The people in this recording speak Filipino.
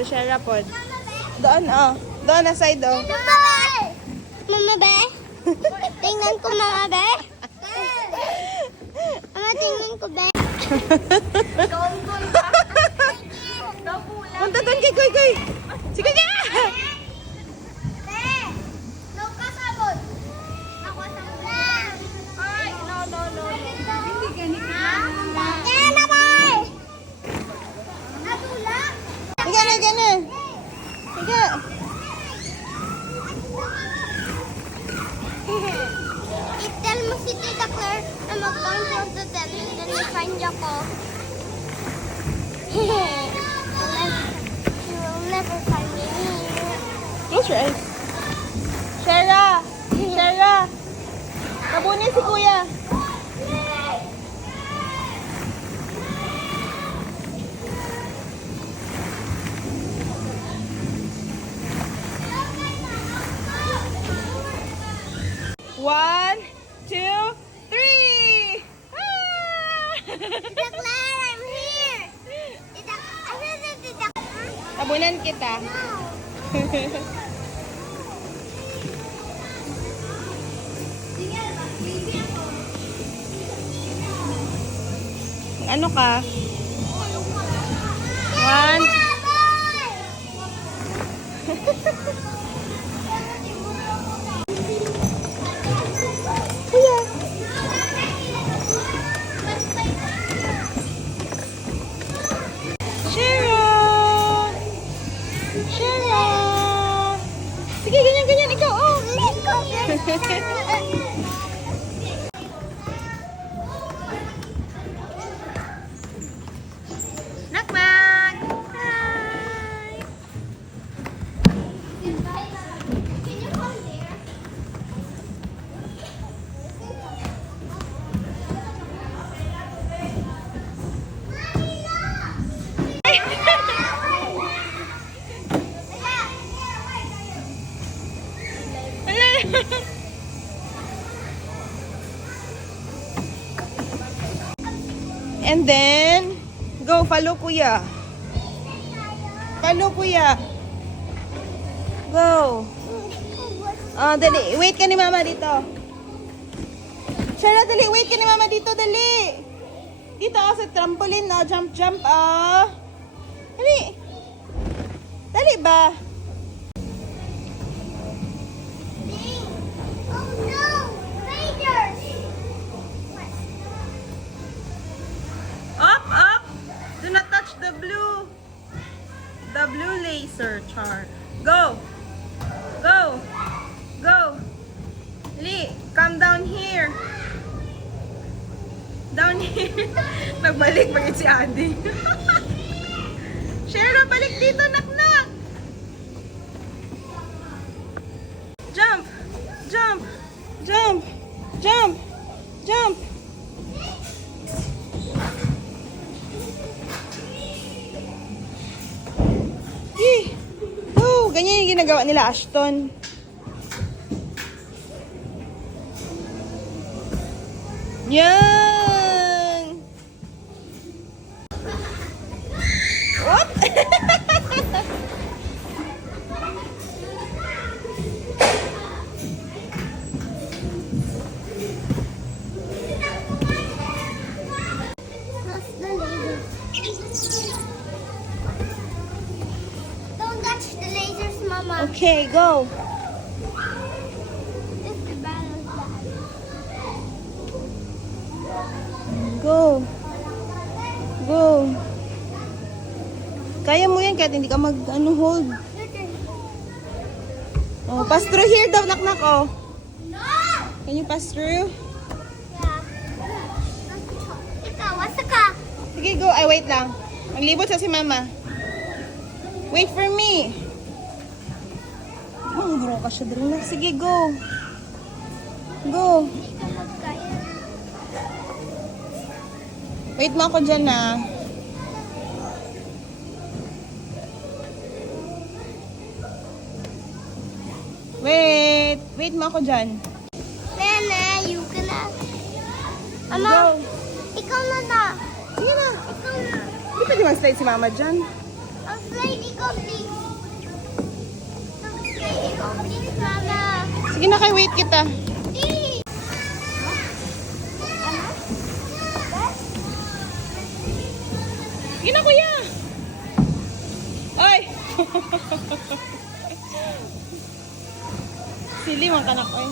Si Shara po. Doon, oh. Doon na side, oh. Mama be? Tingnan ko, Mama be. Mama, tingnan ko, be. Punta doon kay Koy Koy. Sige nga! Higa na, higa na. Higa. I-tell mo si Tita Claire na mag-count down to 10 and then i-find ako. She will never find me. Close your eyes. Shara! Shara! Kabunin si Kuya. One, two, three! Ah! Tita Claire, I'm here. Tita Kabunan kita. Ano ka? One. Sharon! Sharon! Sige, ganyan, ikaw, oh! Knock-knock! Hi! And then, go, follow Kuya. Follow Kuya. Go. Oh, dali. Wait ka ni Mama dito. Shara, dali. Wait ka ni Mama dito, dali. Dito ako sa trampoline, oh. Jump, jump, oh. Dali. Dali ba? Oh no! Raiders! Up, up. Do not touch the blue. The blue laser char. Go. Go. Go. Lee, come down here. Down here. Nagbalik bagay si Adi. Shara, balik dito, nak-nak. Jump. Jump. Jump. Jump. Jump. Oh, ganyan yung ginagawa nila, Ashton. Yan! What? That's the laser. Don't touch the lasers, Mama. Okay, go. It's the balance bag. Go. Go. Kaya mo yan kahit hindi ka hold. Your turn. Oh, pass through here daw, nak-nak, oh. No! Can you pass through? Yeah. Ikaw, wasa ka? Sige, go. Ay, wait lang. Maglibot sa si Mama. Wait for me. Oh, bro ka siya drin. Sige, go. Go. Hindi ka magkaya. Wait mo ako dyan, ah. Wait. Wait mo ako dyan. Nana, you can ask. Ano? Go. Ikaw na na. Sige na. Ikaw na. Hindi pwede mag-slide si Mama dyan. I'll slide ikaw. go, please. Please, Mama. Sige na kay, wait kita. Please. Sige na, kuya. Ay! Sili, man kanak, ay.